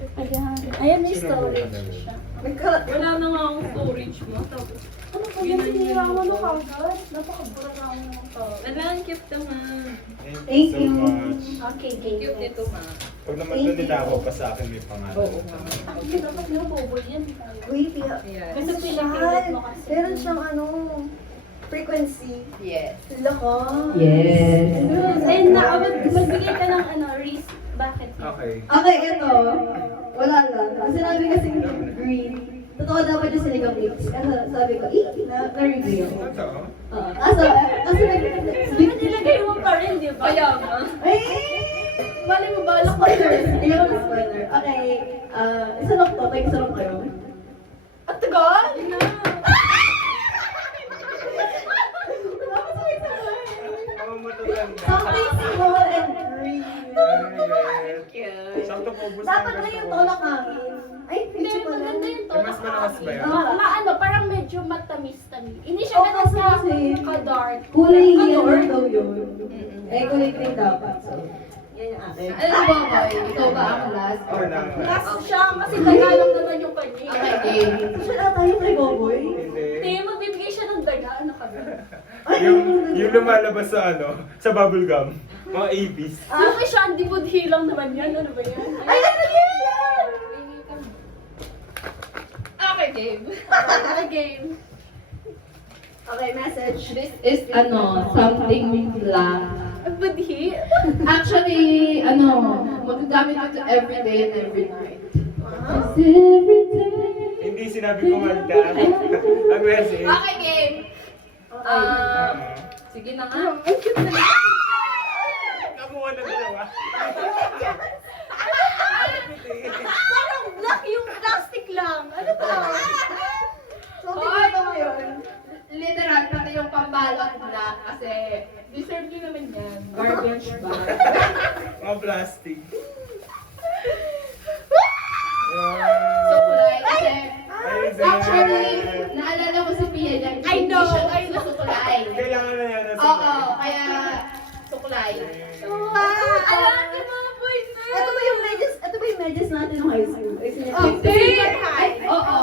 Ayan. Ayan, may storage siya. Wala na nga akong storage mo. Tapos, Ano pa yan? Sinira mo na kagad. Napakabura na ako ng to. wala, ang cute naman. Thank you so much. Okay, game. Cute nito ma. Pag naman doon nila ako pa sa akin may pangalan. Oo nga. Hindi dapat na boboy yan. Uy, Pia. Ayan. Kasi pinipilit mo kasi. Meron siyang ano, frequency. Yes. Sila ko. Yes. Ayun na, magbigay ka ng ano, risk. Bakit? Okay. Okay, ito. Wala lang. Sinabi kasi green. Totoo dapat yung siligang lips. Kasi sabi ko, na-review. Totoo? Kasi Nilagay mo pa rin, di ba? Kaya nga. Ay! Mali mo ba? Spoilers. Ayaw na spoiler. Okay. Isa lang to. Isa lang kayo. At tagal? Something small and green. Cute. Sakto po, ubus Dapat na na yung tolak hangin. Ay, Hindi, picture pala. maganda yung Eh, mas malakas ba yan? Maano, parang medyo matamis-tamis. Hindi siya Oo, ganun kasi ka-dark. Kulay Ka-dark. yellow daw yun. Eh, kulay green dapat. So, yan yung akin. Ano ba, boy? Ikaw ba ang last? Ako na. Last siya kasi Tagalog naman yung kanya. Okay, game. So, siya na tayo kay Boboy. Hindi. Hindi, magbibigay siya ng daga. Ano ka ba? Yung lumalabas sa ano, sa bubble gum. Mga ABs. Yung kay Shandy Budhi lang naman yan. Ano ba yan? Ay, ano yan? Okay, game. Okay, game. Okay, message. This is, something lang. Budhi? Actually, magagamit ko ito every day and every night. Kasi every day. Hindi sinabi ko manda. Ang message. Okay, game. Sige na nga. Ang cute na lang. Kamuha na dalawa. Parang black yung plastic lang. Ano ba? So, tingnan ko ngayon. Literal, pati yung pambalot na kasi deserve nyo naman yan. Garbage bag. Mga plastic. So, kulay kasi Ay, actually, naalala ko si Pia dyan. I know, Hindi siya I know. sukulay. Kailangan na yan. Oo, kaya sukulay. Alam niyo mga boys na. Ito ba yung medyas natin ng high school? Ay, sinabi. Oh, Senior high. Oo.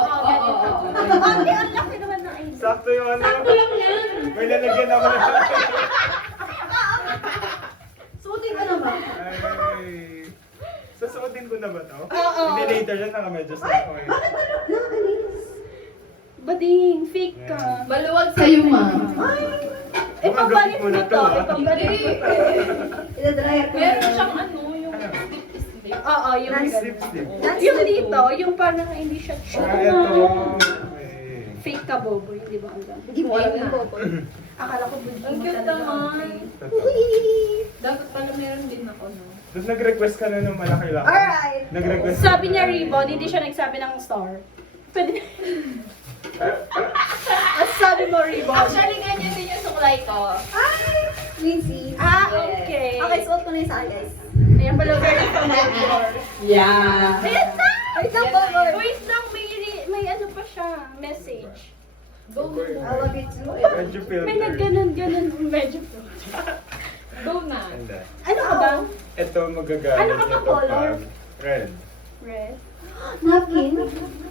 Ate, ang laki naman ng ID. Sakto yung ano. Sakto lang yan. May lalagyan ako na. Suotin ko na ba? Ay. Sasuotin ko na ba to? Oo. Hindi later yan, nakamedyas na ako eh. Bakit ba nakakalinis? Bading, fake ka. Maluwag sa'yo, ma. Ay! Ipabalik mo mo na to. to, ah. Ipabalik mo to. Ina-dryer ko. Meron siyang yung slip. Oo, yung Slip, slip. yung dito, yung parang hindi siya Ah, ito. Okay. fake ka, bobo. Hindi ba ang ganda? Hindi mo alam yung bobo. Akala ko buding Ang mo cute talaga. naman. Totoo. Dapat pala meron din ako, no? Tapos nag-request ka na ng malaki lang. Alright. Nag-request. Sabi niya ribbon, hindi siya nagsabi ng star. Pwede. At sabi mo ribbon. Actually, ganyan din yung suklay ko. Ay! Lindsay. Ah, okay. Okay, suot ko na yung sa akin, guys. Ayan pala very familiar. Yeah. Ayan na! Wait lang po, Lord. Wait lang, may ano pa siya, message. Go, Okay. I love you too. Medyo filter. May nagganon-ganon, medyo po. go na. And then, Ano ka ba? ito magagamit Ano ka ba nyo to color? pag red. Red? Napkin?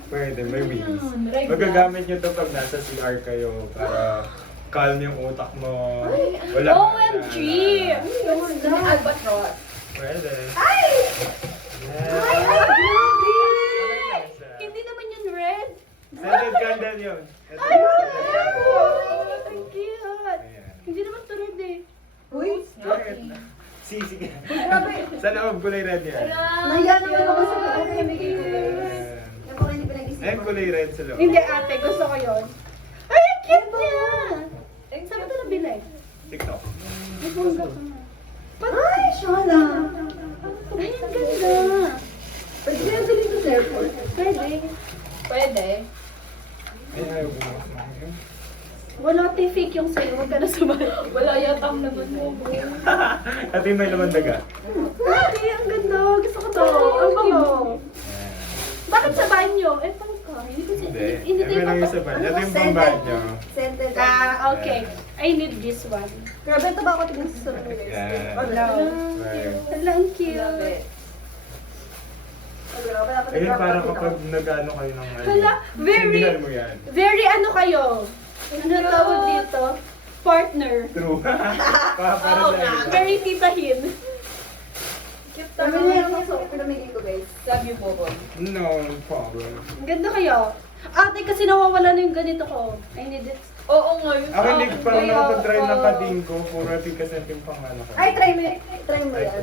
Pwede, may wings. Regular. Magagamit nyo to pag nasa CR kayo para calm yung utak mo. Wala OMG! Yung albatross. Pwede. Ay! Yeah. Ay, grabe! Hindi naman yun red. Scented candle yun. Ito. Ay, ang cute. Ayan. Hindi naman to red eh. Uy! Sige. Sa loob, kulay red yan. Naya naman ako sa okay, may Ayan. Yan po hindi pinag-isip Ayan, ko. kulay red sa loob. Hindi ate, gusto ko yun. Ay, ang cute niya! Saan mo ito nabili? TikTok. Ay, bongga ka nga. Ay, Shona! Ay, ang ganda. Pwede kaya galing sa airport? Pwede. Pwede. Ay, ayaw bumas na yun. Wala tayo fake yung sa'yo. Huwag ka na sumali. Wala yatang naman mo. At yung may laman daga. Ay, ang ganda. Gusto ko to. Ang bango. Bakit sa banyo? Eh, pang ka. Hindi ko Hindi. hindi Ito lang yung sa banyo. Ito yung pambayad nyo. Scented. okay. I need this one. Grabe, ito ba ako tingin sa sunod? Yan. Hello. Right. Hala, ang cute. Grabe, dapat Ayun, i-crop para top kapag ito. nag-ano kayo ng ano. Hala, very, Sindihan mo yan. very ano kayo? Ano tawag dito? Partner. True. Para Oo sa nga. iba. Very titahin. Cute Sabi naman. niya yung so, pinamigay ko guys. Love you, Bobo. No problem. Ang ganda kayo. Ate, kasi nawawala na yung ganito ko. I need it. Oo nga, yun. Ako hindi ko pa Kaya, nakapag-try ng oo. kadingko. Puro tigasan yung pang ano ko. Ay, try mo yan.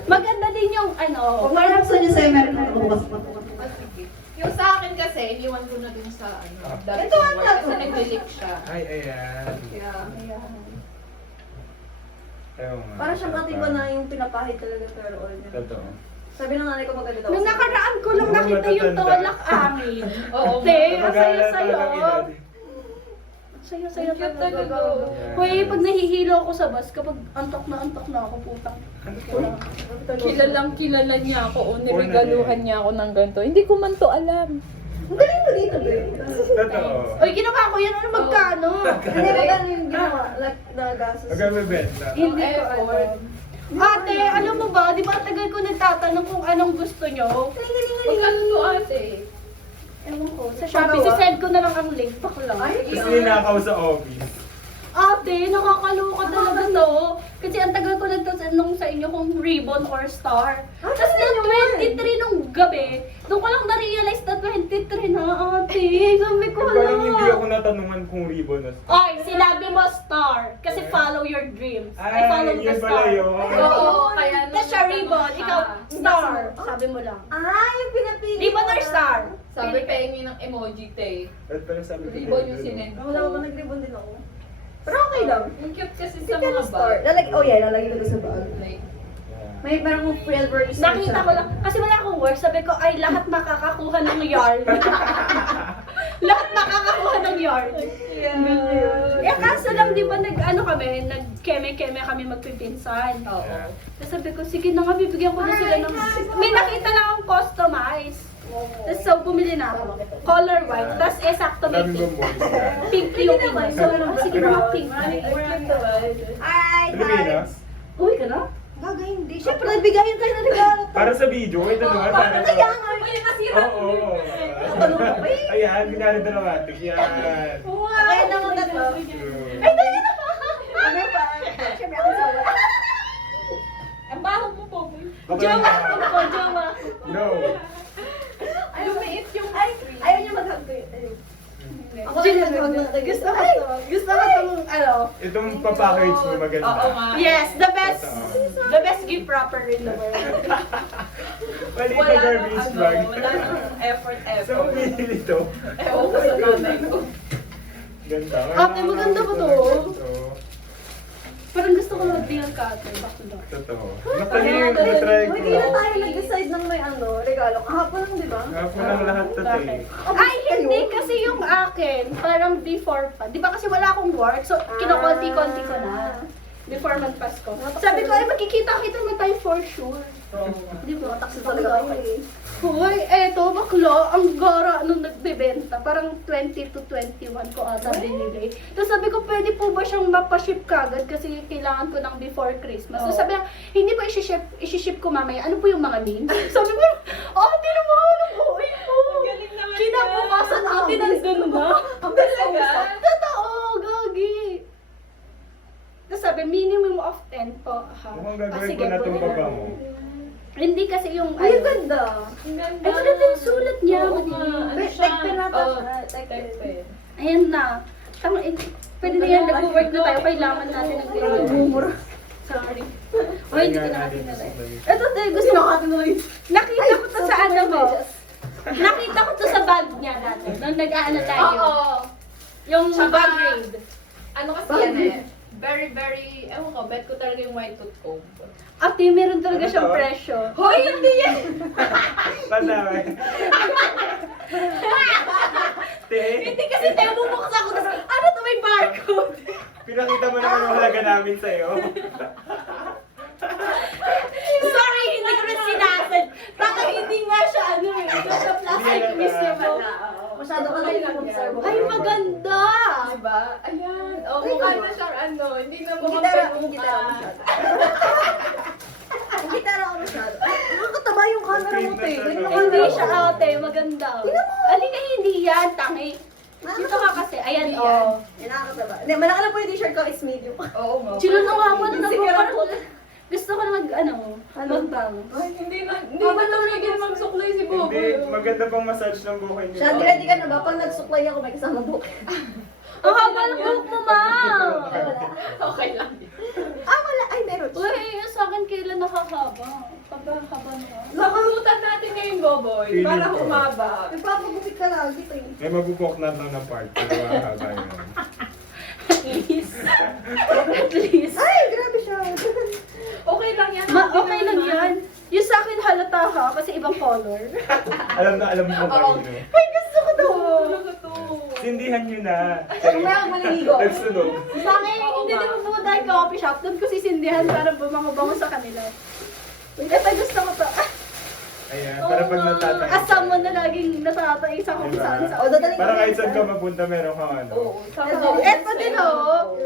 Maganda din yung ano. Kung parang gusto niyo sa'yo, meron ako bukas pa. Ah, sige. Yung sa akin kasi, iniwan ko na din sa ano, Ah. dati Ito, kong ano work to? kasi nag-leak siya. Ay, ayan. Yeah. Ayaw nga. Parang siyang katiba na yung pinapahid talaga pero all niya. Totoo. Sabi ng nanay ko maganda daw. Nung nakaraan ko lang Oo, nakita yung matatanda. tolak angin. Oo, Te, ang Mag-aalala saya-sayo. talagang edad. Saya-sayo Ang cute talaga. talaga. Yeah. Hoy, pag nahihilo ako sa bus, kapag antok na ako, putang. Kilala niya ako o niregaluhan niya ako ng ganito. Hindi ko man to alam. Ang galing mo dito, babe. Totoo. Oy, ginawa ko yan. Ano magkano? Hindi ba ganun yung ginawa? Like, nagasos. Huwag kang bebenta. Hindi ko effort. alam. Ate, alam mo ba, di ba tagal ko nagtatanong kung anong gusto nyo? Magkano to ate? Ewan ko, sa Shopee, sisend ko na lang ang link. Bakla. Ay, Tapos ninakaw sa office. Ate, nakakaloka talaga to. Kasi ang tagal ko nagtatanong sa inyo kung ribbon or star. Tapos na 23 nung gabi, doon ko lang na-realize na 23 na ate. Sabi ko, Parang hindi ako hala. natanungan kung ribbon na star. Oy, sinabi mo star. Kasi follow your dreams. I follow the yun star. pala yun. Oo, kaya Tapos siya ribbon, ikaw star. Sabi mo lang. yung pinapili Ribbon or star? Sabi pengi ng emoji, te. At pala sabi ko, Ribbon yung sinend ko. Wala ko nag-ribbon din ako. Pero okay lang. Ang cute kasi Hindi sa ka mga star. bag. Lalagay ko sa bag. Like, May parang free advertisement. Nakita ko lang, kasi wala akong work, sabi ko, ay lahat makakakuha ng yarn. Lahat makakakuha ng yarn. Eh kaso lang, di ba, nag-ano kami, nag-keme-keme kami magpipinsan. oo. Tapos sabi ko, sige na nga, bibigyan ko na sila ng... May nakita lang akong customize. Tapos so, bumili na ako. Color white, tapos sakto may Dami pink. kong boys. Pink yung pink. So, sige mga pink. Ay, Pilipinas? Uy, ka na? Bagay, hindi. Siyempre, nagbigayan kayo ng regalo. Para sa video, ito naman. Para sa... Kaya nga. Oo. Ayan, binari dramatic. Yan. Kaya naman tatlo. True. Ay, dali na! Ano pa? Siyempre, ako sa wala. Ang baho mo po, boy. Jowa ako po, jowa. No. Lumiit yung Ayaw niya mag-hug ko yun. Ako Gusto rin mag-hug na. Gusto ko to. Gusto ko itong, ano. Itong papackage mo maganda. Oo nga. Yes, the best gift wrapper in the world. Mali Wala ka nang garbage ano, bag. wala nang effort. Saan mo pinili to? Ewan ko sa nanay ko. Ganda. Ate, maganda ba to? Ito. Parang gusto ko mag-deal ka ate. Bakit? Totoo. Natalino, na-try ko. Hindi na tayo nag-decide ng may regalo. Kahapon lang, di ba? Ako lang lahat to tayo. Ay, hindi kasi yung akin, parang before pa. Di ba kasi wala akong work, so kinokonti-konti ko na. Before mag-Pasko. Sabi ko, ay magkikita-kita na tayo for sure. Di ba? Takso talaga ako eh. Hoy, eto, bakla, ang gara nung nagbebenta. Parang 20 to 21 ko ata binili. Tapos sabi ko, pwede po ba siyang mapaship kagad kasi kailangan ko ng before Christmas. So sabi niya, hindi po isi-ship ko mamaya. Ano po yung mga names? Sabi ko, di naman, ang buhay po. Galing naman Kinabukasan yan. natin nandun na. Ang talaga. Totoo, gagi. Tapos sabi, minimum of 10 po. Mukhang gagawin ko na itong baba mo. Hindi kasi yung, Ay, ang ganda. Ang ganda. Ay, ganda yung sulat niya. Oo nga. Ano siya? Tech pen nata Oo, siya. Tech pen. tech pen. Ayan na. Pwede na yan, nag-work na tayo. Kailangan natin ng ganyan. Bumura. Sorry. O, hindi ko na natin na tayo. Ito, te, gusto Gusto mo. mo natin na lang. Nakita ko to sa ano mo. Nakita ko to sa bag niya dati. Nung nag-aano tayo. Oo. Yung Tsaka- bag raid. Ano kasi yan eh. Very, ewan ko, bet ko talaga yung white tooth comb. Ate, meron talaga Ano siyang to? presyo. Hoy, hindi yan! Tanda Te, Hindi kasi tayo bubuksan ako. Tapos, ano to, may barcode? pinakita mo naman yung halaga namin sa'yo. Sorry, hindi ko na sinasid. Baka hindi nga siya ano eh. Sa plastic mismo. Masyado ka lang yung observe. Ay, maganda! Diba? Ayan. Oh, mukha na siyang ano. Hindi na Ang mukhang gitara, ang peluka. gitara masyado. Ang gitara ako masyado. Ay, nakakataba yung camera mo, te. Hindi siya ate, maganda. Alin na hindi yan, tangi. Dito ka kasi, ayan oh. Nakakataba. Hindi, malaki lang po yung t-shirt ko is medium. Oo nga. Chilo na nga po na Insecure ako. Gusto ko na magbang. Ay, hindi na tumigil magsuklay si Bobo. Hindi, maganda pang massage ng buhay niyo. Siya, ready ka na ba? Pag nagsuklay ako, may kasama buhok. Ang haba ng buhok mo, ma'am! Okay lang. Ah, wala. Ay, meron. Uy, yung sa akin kailan nakakaba? Pagkakaba na. Nakamutan natin ngayon, Boboy, para humaba. Nagpapagupit ka lagi, te. May magpupok na lang ng part. Pero mahaba yun. At least. At least. Ay, grabe siya. Okay lang yan. Okay lang yan. Yung sa akin halata ha, kasi ibang color. Alam mo ba yun? Ay, gusto ko to. Talaga to. Sindihan nyo na. Mamaya ako maliligo. Nagsunog. Sa akin, hindi naman pumunta tayo coffee shop. Doon ko sisindihan para bumango-bango sa kanila. Ito gusto ko to. Ayan, para pag natatay. Asam mo na laging natatay sa kung Diba? saan O, dadaling Para kahit saan ka mapunta, meron kang ano. Oo. Eto din oh.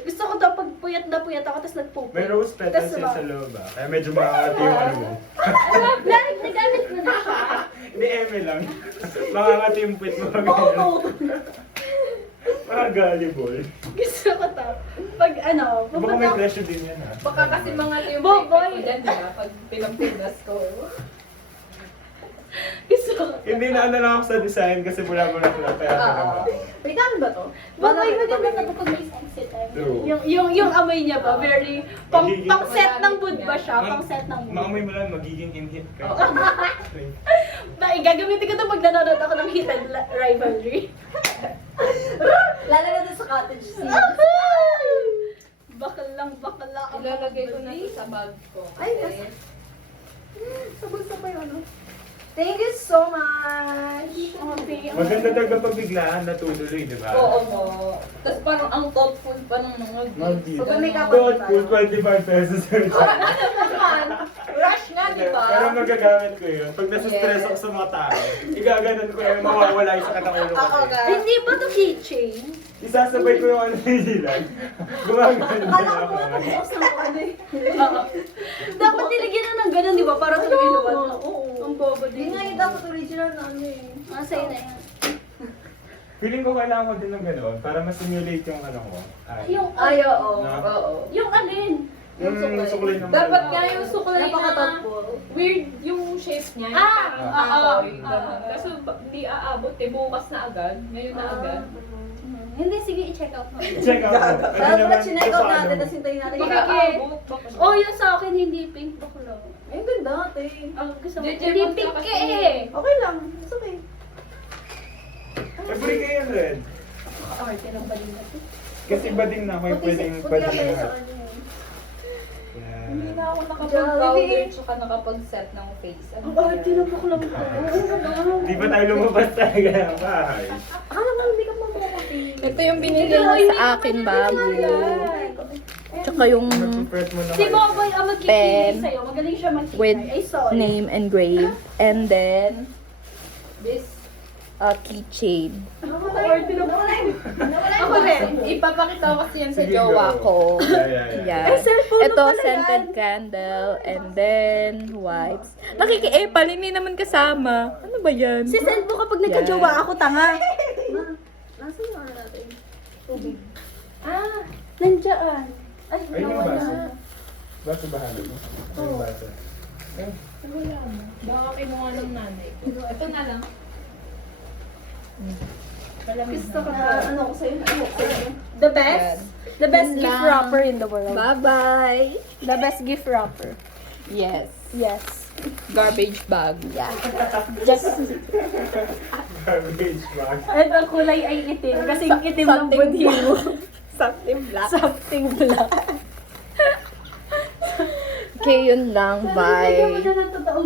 Gusto ko to pag puyat na puyat ako, tapos nagpupo. May rose petals yun sa loob ah. Kaya medyo makakati yung ano mo. Gamit na gamit mo na siya. Hindi, eme lang. Makakati yung puwit mo. Mga gullible. Gusto ko to. Pag ano, Baka may pupunta presyo din yan ah. Baka kasi mga yung Boboy. ko dyan, diba? Pag pinampinas ko. gusto ko. Hindi na ano lang ako sa design kasi mula-mula ko na kaya Oo. naman. Wait, ano ba to? Babay maganda na to pag may sensitive. True. Yung amoy niya ba, very, pang Magiging- set ng mood ba siya? Pang set ng mood. Maamoy mo lang, magiging in-hit ka. Ba, gagamitin ko to pag nanonood ako ng Hit and Rivalry. Lalo na dun sa cottage scene. Bakla. Ilalagay ko na sa bag ko. Ay, Kasi Sabay-sabay ano. Thank you so much. Okay. Maganda talaga pag biglaan natuloy, di ba? oo mo. Tapos parang ang thoughtful pa ng mga Maldita. Pag may kapal Thoughtful, 25 pesos. Rush nga, di ba? Pero magagamit ko yun. Pag nasa-stress ako sa mga tao, igaganon ko yung mawawala yung sakit ng ulo ko. Hindi ba to keychain? Isasabay ko yung ano nila. Gumagano Akala na ko ako. na nag-post ng ano eh. Dapat nilagyan na ng ganun, di ba? Para talaga yung luwan. Oo. Ang bobo Yun din. nga yung dapat original na ano eh. Sa'yo na yan. Feeling ko kailangan ko din ng gano'n para ma-simulate yung ano ko. Yung, Ay, oo. Na? Oo. yung alin? Yung sukulay naman. Dapat nga yung suklay na Napaka-thoughtful. weird yung shape niya. Ah, Parang oo. ganun. Kaso hindi aabot eh. Bukas na agad. Ngayon na agad. Hindi, sige, i-check out mo. Check out mo. Ano Kaya pala naman, chinek out paano natin, mo? tapos hintayin natin. Baka- Aabot. Baka Oh, yung sa akin, hindi pink bakla. Ay, ang ganda, ate. Gusto mo, Hindi, hindi check pink out ka eh. kasi. Okay lang. It's okay. Every kayo red. Arte ng balina to. Kasi bading na ako yung pwedeng Puti pwede ka na sa lahat. kanya. Yan. Hindi na ako nakapag-powder tsaka nakapag-set ng face. Ano Ang ba arte yan? ng bakla mo. Di ba tayo lumabas talaga ng bahay? Akala mo, hindi ka mamukuti. Ito yung binili niya sa akin bago. Tsaka yung Mag-prep mo na Si kayo. Boboy ang magkikilay Pen sa'yo. Magaling siya magkikilay. with Ay, sorry. name engraved. And then, This, keychain. Arte ng bakla. Ako rin. Ipapakita ko kasi yan sa Sige, jowa go. ko. Yeah. Yan. Ay, cellphone mo Ito, pala scented yan. candle. And then, wipes. Nakiki-epal, hindi naman kasama. Ano ba yan? Si send mo kapag nagka-jowa ako, tanga. Nasaan yung ano natin? Tubig. Ah, nandiyan. Ay, Ay, yung nawala. baso. Baso bahala mo. Yung baso. Eh, wala mo. Baka kinuha ng nanay ko. Ito na lang. Gusto ko Na, na. ano ko sa'yo? Ano ko sa'yo? The best? Yan. The best Yun gift lang. wrapper in the world. Bye-bye! The best gift wrapper. Yes. Yes. Garbage bag. Yeah. Just, garbage bag. at ang kulay ay itim. Kasi itim ng Something budhi mo. Something black. Something black. Okay, yun lang. Lagyan mo Bye. na ng totoong